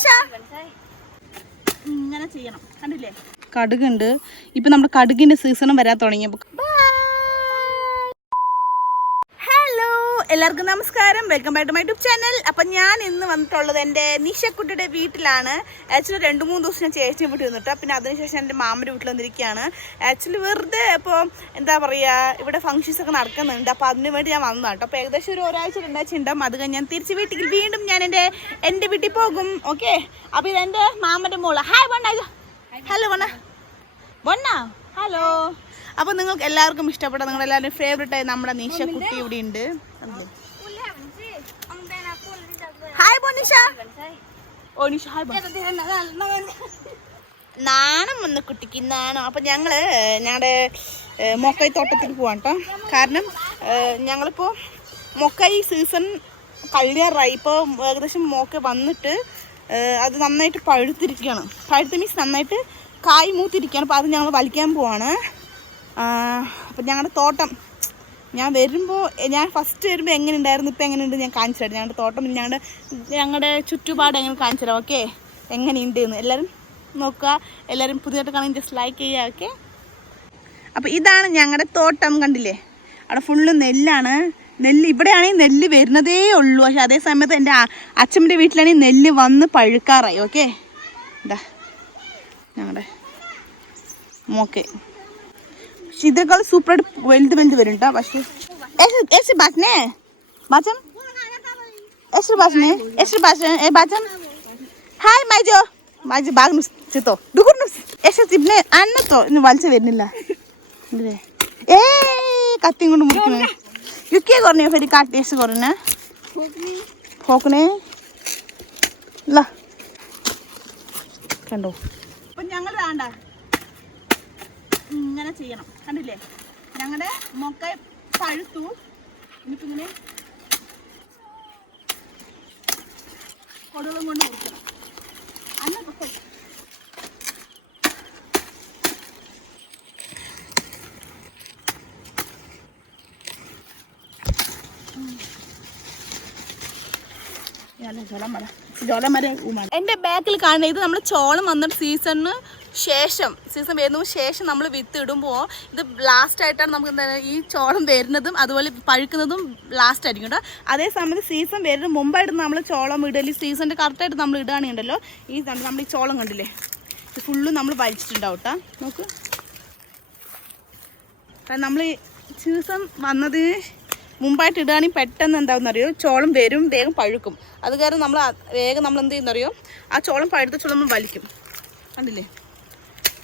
നിഷ ഇങ്ങനെ ചെയ്യണം. കണ്ടില്ലേ കടുകുണ്ട്. ഇപ്പൊ നമ്മുടെ കടുകിന്റെ സീസണും വരാൻ തുടങ്ങിയപ്പോ. ഹലോ എല്ലാവർക്കും നമസ്കാരം, welcome back to my YouTube channel. അപ്പം ഞാൻ ഇന്ന് വന്നിട്ടുള്ളത് എൻ്റെ നിഷക്കുട്ടിയുടെ വീട്ടിലാണ്. ആക്ച്വലി 2-3 ദിവസം ഞാൻ ചേച്ചിയെ വീട്ടിൽ വന്നിട്ട് പിന്നെ അതിനുശേഷം എൻ്റെ മാമൻ്റെ വീട്ടിൽ വന്നിരിക്കുകയാണ്. ആക്ച്വലി വെറുതെ ഇപ്പോൾ എന്താ പറയുക, ഇവിടെ ഫംഗ്ഷൻസ് ഒക്കെ നടക്കുന്നുണ്ട്. അപ്പോൾ അതിന് വേണ്ടി ഞാൻ വന്നതാണ് കേട്ടോ. അപ്പോൾ ഏകദേശം ഒരു ഒരാഴ്ച 2 ആഴ്ച ഉണ്ടാകും. അത് കഴിഞ്ഞ് ഞാൻ തിരിച്ച് വീട്ടിൽ വീണ്ടും ഞാൻ എൻ്റെ വീട്ടിൽ പോകും. ഓക്കെ, അപ്പോൾ ഇതെൻ്റെ മാമൻ്റെ മോള്. ഹായ് ബണ്ണ. ഹലോ ബണ്ണ. ബണ്ണ ഹലോ. അപ്പോൾ നിങ്ങൾക്ക് എല്ലാവർക്കും ഇഷ്ടപ്പെട്ട നിങ്ങളെല്ലാവരും ഫേവറേറ്റ് ആയി നമ്മുടെ നിഷക്കുട്ടി ഇവിടെ ഉണ്ട്. ഹായ് ബോനിഷ. ഓ നിഷ ഹായ് ബോ. നാണം വന്ന കുട്ടിക്ക് നാണം. അപ്പം ഞങ്ങളുടെ മൊക്കായി തോട്ടത്തിൽ പോവാം കേട്ടോ. കാരണം ഞങ്ങളിപ്പോൾ മൊക്കായി സീസൺ കഴിയാറായി. ഇപ്പോൾ ഏകദേശം മൊക്ക വന്നിട്ട് അത് നന്നായിട്ട് പഴുത്തിരിക്കുകയാണ്. പഴുത്ത് മീൻസ് നന്നായിട്ട് കായ് മൂത്തിരിക്കുകയാണ്. അപ്പോൾ അത് ഞങ്ങൾ വലിക്കാൻ പോവാണ്. അപ്പം ഞങ്ങളുടെ തോട്ടം ഞാൻ ഫസ്റ്റ് വരുമ്പോൾ എങ്ങനെ ഉണ്ടായിരുന്നു, ഇപ്പം എങ്ങനെയുണ്ട് ഞാൻ കാണിച്ചു തരാം. ഞങ്ങളുടെ തോട്ടം ഞങ്ങളുടെ ചുറ്റുപാട് എങ്ങനെ കാണിച്ചു തരാം. ഓക്കെ, എങ്ങനെയുണ്ട് എന്ന് എല്ലാവരും നോക്കുക. എല്ലാവരും പുതിയതായിട്ട് കാണാൻ ജസ്റ്റ് ലൈക്ക് ചെയ്യുക. ഓക്കെ, അപ്പോൾ ഇതാണ് ഞങ്ങളുടെ തോട്ടം. കണ്ടില്ലേ, അവിടെ ഫുള്ള് നെല്ലാണ്. നെല്ല് ഇവിടെയാണെങ്കിൽ നെല്ല് വരുന്നതേ ഉള്ളൂ. പക്ഷെ അതേ സമയത്ത് എൻ്റെ അച്ഛൻ്റെ വീട്ടിലാണെങ്കിൽ നെല്ല് വന്ന് പഴുക്കാറായി. ഓക്കെ, ഇതാ ഞങ്ങളുടെ മോക്കെ. പക്ഷെ ഇതിനേക്കാൾ സൂപ്പറായിട്ട് വലുത് വരും കേട്ടോ. പക്ഷേ ഹായ് മൈജോ ബാഗ് നുസ്തോ ഡുഗുർ നുസ്നെ അന്നത്തോ ഇന്ന് വലിച്ചു വരുന്നില്ല. കത്തിയും കൊണ്ട് മുറിക്കണേ. യുക്കിയെ കുറഞ്ഞ ഫെരി കാട്ട് ടേസ്റ്റ് കുറഞ്ഞ ഫോക്കണേ ഇല്ല കണ്ടോ. അപ്പം ഞങ്ങൾ വേണ്ട ഇങ്ങനെ ചെയ്യണം. കണ്ടില്ലേ, ഞങ്ങളുടെ മൊക്ക പഴുത്തു. ഇനിയിപ്പോൾ ഇങ്ങനെ കൊടുകളും കൊണ്ട് കൊടുക്കണം. അന്നൊക്കെ എൻ്റെ ബാക്കിൽ കാണുന്നത് ഇത് നമ്മുടെ ചോളം വന്നിട്ട് സീസൺ വരുന്നതിന് ശേഷം നമ്മൾ വിത്ത് ഇടുമ്പോൾ ഇത് ലാസ്റ്റ് ആയിട്ടാണ് നമുക്ക് എന്താ ഈ ചോളം വരുന്നതും അതുപോലെ പഴുക്കുന്നതും ലാസ്റ്റ് ആയിരിക്കും കേട്ടോ. അതേ സമയത്ത് സീസൺ വരുന്നതിന് മുമ്പായിട്ട് നമ്മൾ ചോളം ഇടല് സീസണിൻ്റെ കറക്റ്റായിട്ട് നമ്മൾ ഇടുകയാണെങ്കിലോ നമ്മൾ ഈ ചോളം കണ്ടില്ലേ, ഇത് ഫുള്ളും നമ്മൾ വലിച്ചിട്ടുണ്ടാവും കേട്ടോ. നോക്ക്, കാരണം നമ്മൾ സീസൺ വന്നതിന് മുമ്പായിട്ട് ഇടുകയാണെങ്കിൽ പെട്ടെന്ന് എന്താണെന്നറിയോ, ചോളം വരും, വേഗം പഴുക്കും. അത് കാരണം നമ്മൾ വേഗം നമ്മൾ എന്ത് ചെയ്യുന്നറിയോ, ആ ചോളം പഴുത്ത ചോളം നമ്മൾ വലിക്കും. കണ്ടില്ലേ,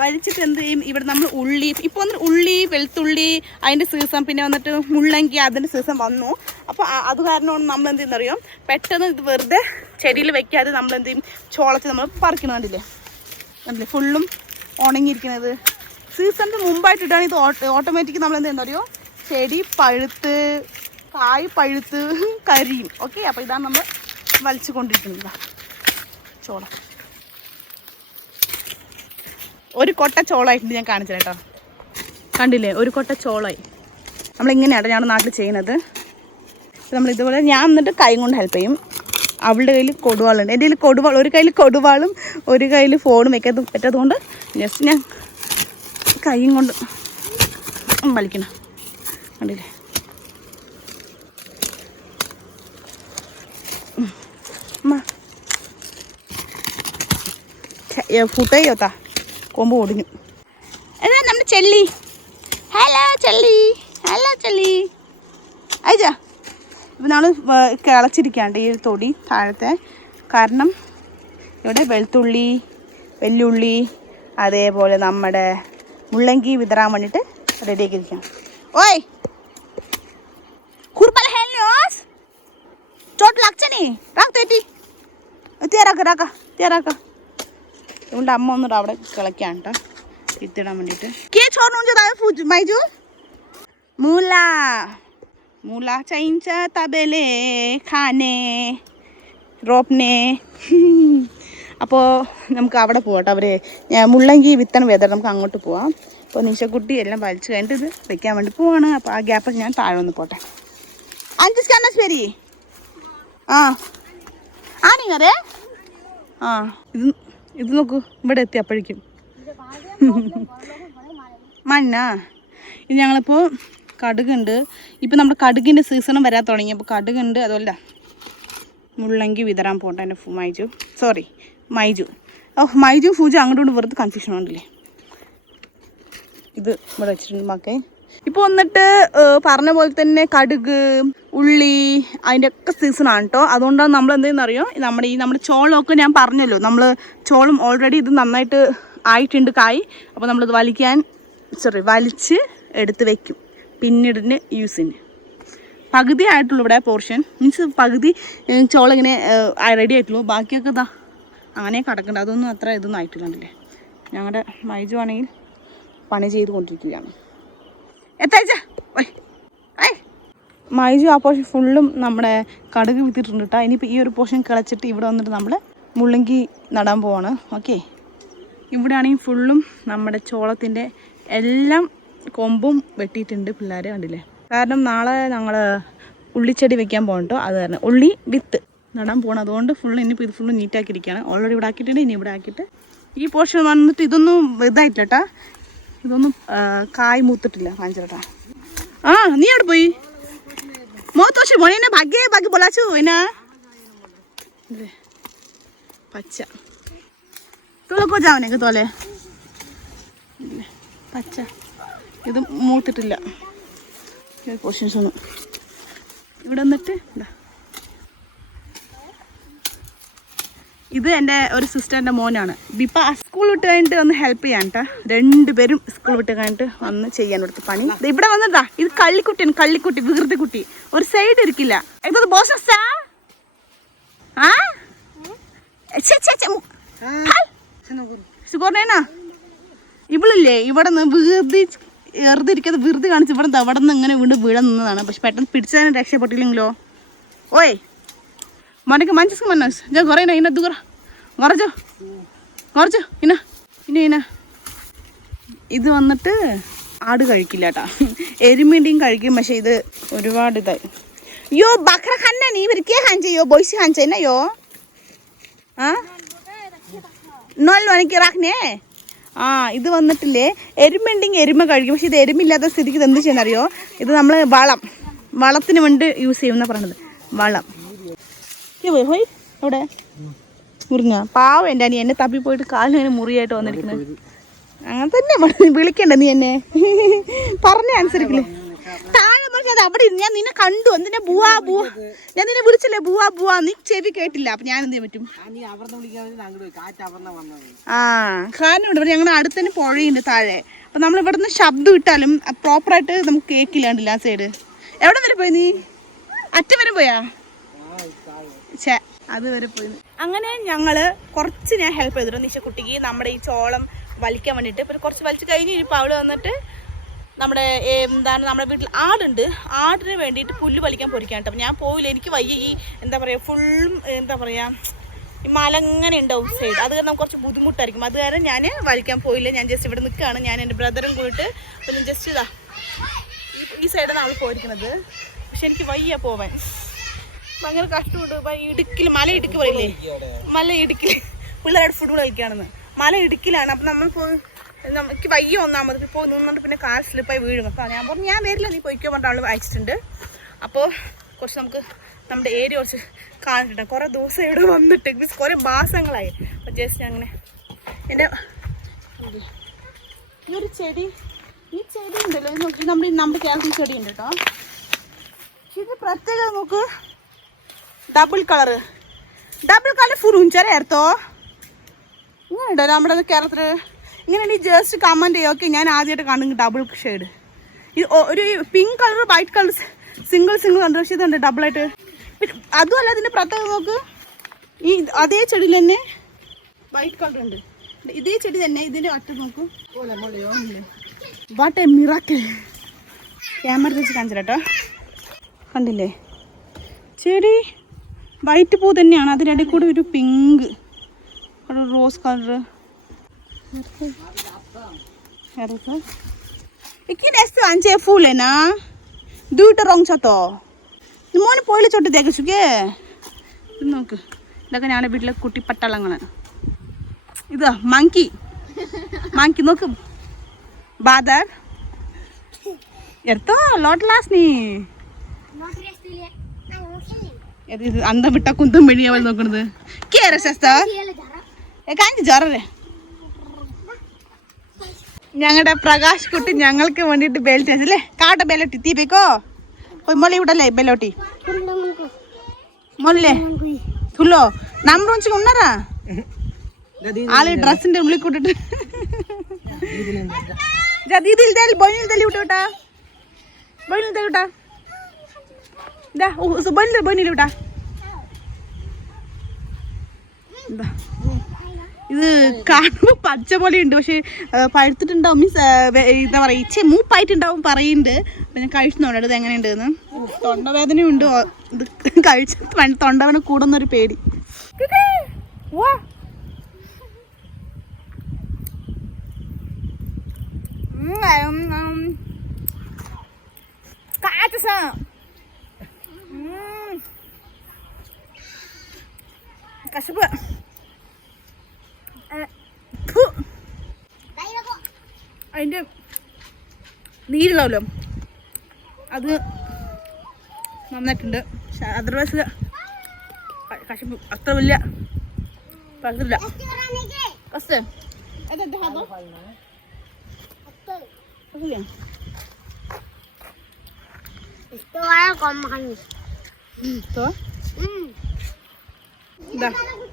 വലിച്ചിട്ട് എന്ത് ചെയ്യും, ഇവിടെ നമ്മൾ ഉള്ളി, ഇപ്പോൾ വന്നിട്ട് ഉള്ളി, വെളുത്തുള്ളി അതിൻ്റെ സീസൺ, പിന്നെ വന്നിട്ട് മുള്ളങ്കി അതിൻ്റെ സീസൺ വന്നു. അപ്പോൾ അത് കാരണമാണ് നമ്മൾ എന്ത് ചെയ്യുന്നറിയോ, പെട്ടെന്ന് ഇത് വെറുതെ ചെടിയിൽ വെക്കാതെ നമ്മൾ എന്ത് ചെയ്യും, ചോളച്ച് നമ്മൾ പറിക്കണം. കണ്ടില്ലേ ഫുള്ളും ഉണങ്ങിയിരിക്കുന്നത്. സീസണിന് മുമ്പായിട്ട് ഇടുകയാണെങ്കിൽ ഇത് ഓട്ടോമാറ്റിക് നമ്മൾ എന്ത് ചെയ്യുന്നറിയോ, ചെടി പഴുത്ത് കായ് പഴുത്ത് കരിയും. ഓക്കെ, അപ്പോൾ ഇതാണ് നമ്മൾ വലിച്ചു കൊണ്ടിരിക്കുന്നത് ചോളം. ഒരു കൊട്ട ചോളമായിട്ടുണ്ട്, ഞാൻ കാണിച്ചു കേട്ടോ. കണ്ടില്ലേ, ഒരു കൊട്ട ചോളമായി. നമ്മളിങ്ങനെയാണ് ഞങ്ങളുടെ നാട്ടിൽ ചെയ്യുന്നത്. നമ്മൾ ഇതുപോലെ ഞാൻ എന്നിട്ട് കൈ കൊണ്ട് ഹെൽപ്പ് ചെയ്യും. അവളുടെ കയ്യിൽ കൊടുവാളുണ്ട്, എൻ്റെ കയ്യിൽ ഒരു കയ്യിൽ കൊടുവാളും ഒരു കയ്യിൽ ഫോണും പറ്റാത്തതുകൊണ്ട് ജസ്റ്റ് ഞാൻ കൈയും കൊണ്ട് വലിക്കണം. കണ്ടില്ലേ, ഫുട്ടേയോത്താ കൊമ്പ് ഒടിഞ്ഞു. അതാ നമ്മുടെ ചെല്ലി. ഹലോ ചെല്ലി അയച്ചാ. ഇപ്പം നമ്മൾ കിളച്ചിരിക്കാണ്ട് ഈ തൊടി താഴത്തെ, കാരണം ഇവിടെ വെളുത്തുള്ളി, വെല്ലുള്ളി, അതേപോലെ നമ്മുടെ മുള്ളങ്കി വിതറാൻ വേണ്ടിയിട്ട് റെഡിയാക്കി ഇരിക്കാം. ओय खुरपाला हेलनोस चोट लागছে নি রাখ তো এটি রাখ അതുകൊണ്ട് അമ്മ ഒന്നും അവിടെ കിളയ്ക്കാൻ കേട്ടോ വിത്തിടാൻ വേണ്ടിയിട്ട്. കേ ചോറിന് മൈജു മൂല ചൈൻച തബേലേ ഖാനേ റോപ്നെ. അപ്പോൾ നമുക്ക് അവിടെ പോവാം കേട്ടോ. അവർ മുള്ളങ്കി വിത്തണം വേദന, നമുക്ക് അങ്ങോട്ട് പോവാം. അപ്പോൾ നിഷക്കുട്ടി എല്ലാം വലിച്ചു കഴിഞ്ഞിട്ട് ഇത് വെക്കാൻ വേണ്ടി പോവാണ്. അപ്പോൾ ആ ഗ്യാപ്പിൽ ഞാൻ താഴെ ഒന്ന് പോട്ടെ. 5 സ്കാനേഴ്സ് വരി. ആ നിങ്ങരെ ആ ഇത് നോക്കൂ, ഇവിടെ എത്തി അപ്പോഴേക്കും മണ്ണാ. ഇത് ഞങ്ങളിപ്പോൾ കടുകുണ്ട്. ഇപ്പം നമ്മുടെ കടുകിൻ്റെ സീസണും വരാൻ തുടങ്ങി. അപ്പോൾ കടുകുണ്ട്. അതുപോലെ മുള്ളങ്കി വിതറാൻ പോകണ്ട എൻ്റെ മൈജു. മൈജു പൂജ അങ്ങോട്ട് വെറുതെ കൺഫ്യൂഷൻ ഉണ്ടല്ലേ. ഇത് ഇവിടെ വെച്ചിട്ടുണ്ട് മക്കേ. ഇപ്പോൾ വന്നിട്ട് പറഞ്ഞ പോലെ തന്നെ കടുക്, ഉള്ളി അതിൻ്റെ ഒക്കെ സീസണാണ് കേട്ടോ. അതുകൊണ്ടാണ് നമ്മൾ എന്തെന്ന് അറിയോ, നമ്മുടെ ചോളമൊക്കെ ഞാൻ പറഞ്ഞല്ലോ, നമ്മൾ ചോളം ഓൾറെഡി ഇത് നന്നായിട്ട് ആയിട്ടുണ്ട് കായ്. അപ്പോൾ നമ്മളിത് വലിച്ച് എടുത്ത് വെക്കും പിന്നീടിന് യൂസിന്. പകുതി ആയിട്ടുള്ളൂ ഇവിടെ പോർഷൻ, മീൻസ് പകുതി ചോളം ഇങ്ങനെ റെഡി ആയിട്ടുള്ളൂ. ബാക്കിയൊക്കെ ഇതാ അങ്ങനെ കിടക്കുന്നുണ്ട്. അതൊന്നും അത്ര ഇതൊന്നും ആയിട്ടില്ലേ. ഞങ്ങളുടെ മൈജു ആണെങ്കിൽ പണി ചെയ്തുകൊണ്ടിരിക്കുകയാണ്. മൈജു ആ പോർഷൻ ഫുള്ളും നമ്മുടെ കടുക് വിത്തിട്ടുണ്ട് കേട്ടോ. ഇനിയിപ്പോൾ ഈ ഒരു പോർഷൻ കിളച്ചിട്ട് ഇവിടെ വന്നിട്ട് നമ്മൾ മുള്ളങ്കി നടാൻ പോവാണ്. ഓക്കെ, ഇവിടെ ആണെങ്കിൽ ഫുള്ളും നമ്മുടെ ചോളത്തിൻ്റെ എല്ലാം കൊമ്പും വെട്ടിയിട്ടുണ്ട് പിള്ളേർ, കണ്ടില്ലേ. കാരണം നാളെ ഞങ്ങൾ ഉള്ളിച്ചെടി വെക്കാൻ പോകണ്ടോ, അത് കാരണം ഉള്ളി വിത്ത് നടാൻ പോകണം. അതുകൊണ്ട് ഇനിയിപ്പോൾ ഇത് ഫുള്ള് നീറ്റാക്കിയിരിക്കുകയാണ്. ഓൾറെഡി ഇവിടെ ആക്കിയിട്ടുണ്ട്. ഇനി ഇവിടെ ആക്കിയിട്ട് ഈ പോർഷൻ വന്നിട്ട് ഇതൊന്നും ഇതായിട്ടില്ല കേട്ടാ, ഇതൊന്നും കായ് മൂത്തിട്ടില്ല. കാഞ്ചേട്ടാ നീ അവിടെ പോയി മോത്തോശി മോനെ ഭാഗ്യേ ബോലാച്ചു എന്നാ പച്ച തുളക്കോ ജാവനൊക്കെ തോലെ പച്ച. ഇത് മൂത്തിട്ടില്ല പോർഷൻസ് ഒന്നും. ഇവിടെ വന്നിട്ട് ഇത് എൻ്റെ ഒരു സിസ്റ്ററിൻ്റെ മോനാണ് ബിപ്പ. സ്കൂൾ വിട്ട് കഴിഞ്ഞിട്ട് ഒന്ന് ഹെൽപ്പ് ചെയ്യാൻ കേട്ടോ. രണ്ടുപേരും സ്കൂൾ വിട്ട് കഴിഞ്ഞിട്ട് വന്ന് ചെയ്യാൻ കൊടുത്ത് പണി. ഇവിടെ വന്നിട്ടാ ഇത് കള്ളിക്കുട്ടി വികൃതിക്കുട്ടി. ഒരു സൈഡ് ഇരിക്കില്ല. എന്തോ ബോസ് ഇവളില്ലേ ഇവിടെ നിന്ന് വിറുതി കാണിച്ച് ഇവിടെ നിന്ന് ഇങ്ങനെ വീഴ നിന്നതാണ്. പക്ഷെ പെട്ടെന്ന് പിടിച്ചതിന് രക്ഷപ്പെട്ടില്ലെങ്കിലോ. ഓയ് మనకి మంచిగా మన్నాస్ జా గొరైనా ఇన్న దూర കുറച്ചോ ഇന്ന ഇത് വന്നിട്ട് ആട് കഴിക്കില്ല കേട്ടാ. എരുമീണ്ടിയും കഴിക്കും. പക്ഷെ ഇത് ഒരുപാട് ഇതായി. യോ ബക്ര ഖാന നീ ഇവർക്ക് ഖാൻ ചെയ്യോ ബോയ്സ് ഖാൻ ചെയ്യുന്നയോ നോൽ എനിക്ക് റാഖ്നേ. ഇത് വന്നിട്ടില്ലേ എരുമയുണ്ടെങ്കിൽ എരുമ കഴിക്കും. പക്ഷെ ഇത് എരുമില്ലാത്ത സ്ഥിതിക്ക് ഇത് എന്ത് ചെയ്യുന്നറിയോ, ഇത് നമ്മൾ വളത്തിന് വേണ്ടി യൂസ് ചെയ്യുമെന്നാ പറഞ്ഞത്. വളം പോയി അവിടെ മുറിഞ്ഞ പാവം എൻ്റെ അനി എന്നെ തപ്പി പോയിട്ട് കാലിന് മുറിയായിട്ട് വന്നിരിക്കുന്നത്. അങ്ങനെ തന്നെ വിളിക്കണ്ട നീ എന്നെ പറഞ്ഞ അനുസരിക്കില്ലേ. താഴെ പറഞ്ഞത് അവിടെ ഞാൻ നിന്നെ കണ്ടു. എന്തിനാ ബുവാ ഞാൻ നിന്നെ വിളിച്ചില്ലേ ബുവാ നീ ചെവി കേട്ടില്ല. അപ്പൊ ഞാൻ എന്ത് ചെയ്യാൻ പറ്റും. കാരണം ഇവിടെ ഞങ്ങളുടെ അടുത്ത് തന്നെ പുഴയുണ്ട് താഴെ. അപ്പൊ നമ്മൾ ഇവിടെ നിന്ന് ശബ്ദം ഇട്ടാലും പ്രോപ്പറായിട്ട് നമുക്ക് കേക്കില്ലാണ്ടില്ല. ആ സൈഡ് എവിടെ വരെ പോയി നീ? അറ്റം വരെ പോയാ? അതുവരെ പോയി. അങ്ങനെ ഞങ്ങള് കുറച്ച് ഞാൻ ഹെൽപ്പ് ചെയ്തിട്ടുണ്ട് നിശക്കുട്ടിക്ക് നമ്മുടെ ഈ ചോളം വലിക്കാൻ വേണ്ടിയിട്ട്. പിന്നെ കുറച്ച് വലിച്ചു കഴിഞ്ഞ് ഇനിയിപ്പോൾ അവള് വന്നിട്ട് നമ്മുടെ നമ്മുടെ വീട്ടിൽ ആടുണ്ട്. ആടിന് വേണ്ടിയിട്ട് പുല്ല് വലിക്കാൻ പൊരിക്കാൻ കേട്ടോ. ഞാൻ പോയില്ല, എനിക്ക് വയ്യ. ഈ എന്താ പറയുക ഫുള്ളും എന്താ പറയുക ഈ മലങ്ങനെ ഉണ്ടാവും സൈഡ്. അത് കാരണം കുറച്ച് ബുദ്ധിമുട്ടായിരിക്കും. അത് കാരണം ഞാൻ വലിക്കാൻ പോയില്ല. ഞാൻ ജസ്റ്റ് ഇവിടെ നിൽക്കുകയാണ്. ഞാൻ എൻ്റെ ബ്രദറും കൂടിയിട്ട് പിന്നെ ജസ്റ്റ് ഈ സൈഡാണ് നമ്മൾ പോയിരിക്കുന്നത്. പക്ഷെ എനിക്ക് വയ്യ പോവാൻ, ഭയങ്കര കഷ്ടമുണ്ട്. മല ഇടുക്കി പറയില്ലേ, മല ഇടുക്കിൽ പിള്ളേരുടെ ഫുട്ബോൾ കളിക്കുകയാണെന്ന്. മല ഇടുക്കിലാണ്. അപ്പം നമ്മൾ പോയി നമുക്ക് വയ്യ ഒന്നാമത് പോയി നിന്നുകൊണ്ട് പിന്നെ കാർ സ്ലിപ്പായി വീഴും. അപ്പോൾ ഞാൻ പറഞ്ഞു ഞാൻ വരില്ല, നീ പോയിക്കോ പറഞ്ഞ ആൾ അയച്ചിട്ടുണ്ട്. അപ്പോൾ കുറച്ച് നമുക്ക് നമ്മുടെ ഏരിയ കുറച്ച് കാണിച്ചിട്ട് കുറേ ദിവസം ഇവിടെ വന്നിട്ട് മീൻസ് കുറേ മാസങ്ങളായി. അപ്പോൾ ജസ്റ്റ് അങ്ങനെ എൻ്റെ ഈ ഒരു ചെടി ഉണ്ടല്ലോ, ഇത് നോക്കി നമ്മുടെ കേരളത്തിൽ ചെടി ഉണ്ട് കേട്ടോ. ഇത് പ്രത്യേകത നോക്ക്, ഡബിൾ കളർ ഫുൾ ഉഞ്ചാരേ എടുത്തോ. ഇങ്ങനെ ഉണ്ടോ നമ്മുടെ കേരളത്തിൽ? ഇങ്ങനെ ജസ്റ്റ് കമൻറ്റ് ചെയ്യും. ഓക്കെ, ഞാൻ ആദ്യമായിട്ട് കാണുന്നു ഡബിൾ ഷെയ്ഡ്. ഇത് ഒരു pink colour white colour single ഉണ്ട്. പക്ഷേ ഇതുണ്ട് ഡബിളായിട്ട്. അതുമല്ല ഇതിൻ്റെ പ്രത്യേകത നോക്ക്, ഈ അതേ ചെടിയിൽ തന്നെ വൈറ്റ് കളർ ഉണ്ട്. ഇതേ ചെടി തന്നെ ഇതിൻ്റെ അറ്റം നോക്കും. What A miracle. ക്യാമറ വെച്ച് കാണിച്ചിട്ടോ, കണ്ടില്ലേ ചെടി വൈറ്റ് പൂ തന്നെയാണ്. അതിനിടയിൽ കൂടെ ഒരു പിങ്ക് ഒരു റോസ് കളർ. আনছে ফুল না দুইটা রং ছত মনে পড়লে ছোট দেখেছু কে নোক ഇതൊക്കെ ഞങ്ങളുടെ വീട്ടിലെ കുട്ടി പട്ടാളങ്ങള്. ഇതാ മങ്കി നോക്ക്. ബാദർ എടുത്തോ ലോട്ട് ലാസ് നീ അന്ത വിട്ട കുന്തം വെടിയാ നോക്കണത്. കാഞ്ചി ജോറേ ഞങ്ങളുടെ പ്രകാശ് കുട്ടി ഞങ്ങൾക്ക് വേണ്ടിയിട്ട് ബെൽറ്റ് അല്ലേ കാട്ട ബെലോട്ടി തീപ്പേക്കോ మొలి ఇవ్వడలే బెలోటి మొల్లే తుల్లో నంబర్ ఉంచి ఉన్నారా ఆలే డ్రెస్ ఉల్లి కొట్టిട്ട് దీదిల్ తెలి బొయిల్ తెలి విటా బొయిల్ తెలి విటా దా బొయిల్ విటా ഇത് കാണുമ്പോൾ പച്ച പോലെ ഉണ്ട്. പക്ഷെ പഴുത്തിട്ടുണ്ടാവും, മീൻസ് എന്താ പറയുക ഇച്ചേ മൂപ്പായിട്ടുണ്ടാവും പറയുന്നുണ്ട്. അപ്പം ഞാൻ കഴിച്ചുന്നുണ്ട് ഇത് എങ്ങനെയുണ്ടെന്ന്. തൊണ്ടവേദനയുണ്ട്, ഇത് കഴിച്ച തൊണ്ടവേദന കൂടുന്നൊരു പേടി. കശപ്പ് അതിൻ്റെ നീരുള്ളല്ലോ അത് നന്നായിട്ടുണ്ട്. പക്ഷെ അതർവൈസ് കശപ്പ് അത്ര വലിയ പഴുത്തില്ല.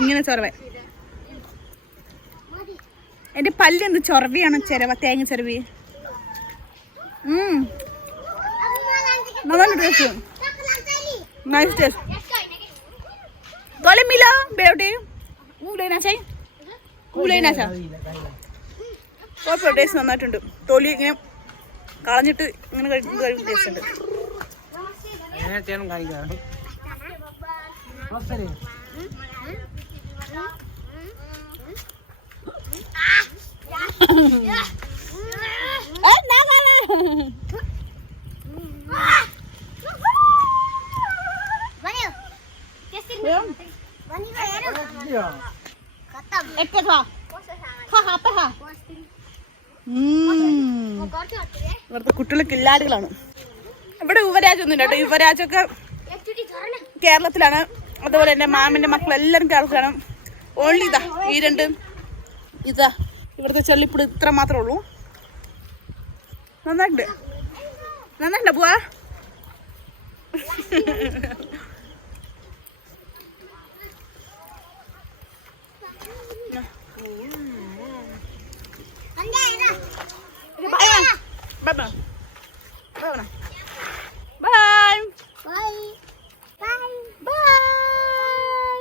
ഇങ്ങനെ ചൊറവ എൻ്റെ പല്ല് എന്ത് ചൊറവിയാണ്, ചിരവ തേങ്ങ ചിരവി. नाइस टेस्ट तोले मिला बेटी ऊलेना चाहिए ऊलेना चाहिए और टेस्ट നന്നായിട്ടുണ്ട്. തൊലി ഇങ്ങനെ കളഞ്ഞിട്ട് ഇങ്ങനെ കഴിക്കുന്ന ടേസ്റ്റ് ഉണ്ട്. ഇവിടുത്തെ കുട്ടികൾ കില്ലാടികളാണ്. ഇവിടെ യുവരാജൊന്നുമില്ല കേട്ടോ. യുവരാജൊക്കെ കേരളത്തിലാണ്. അതുപോലെ എൻ്റെ മാമൻ്റെ മക്കളെല്ലാവരും കേരളത്തിലാണ്. ഓൺലി ഇതാ ഈ രണ്ട് ഇതാ ഇവിടുത്തെ ചെള്ളിപ്പുടി ഇത്ര മാത്രമേ ഉള്ളൂ. നന്നായിട്ടുണ്ട് പോവാ. Bye bye.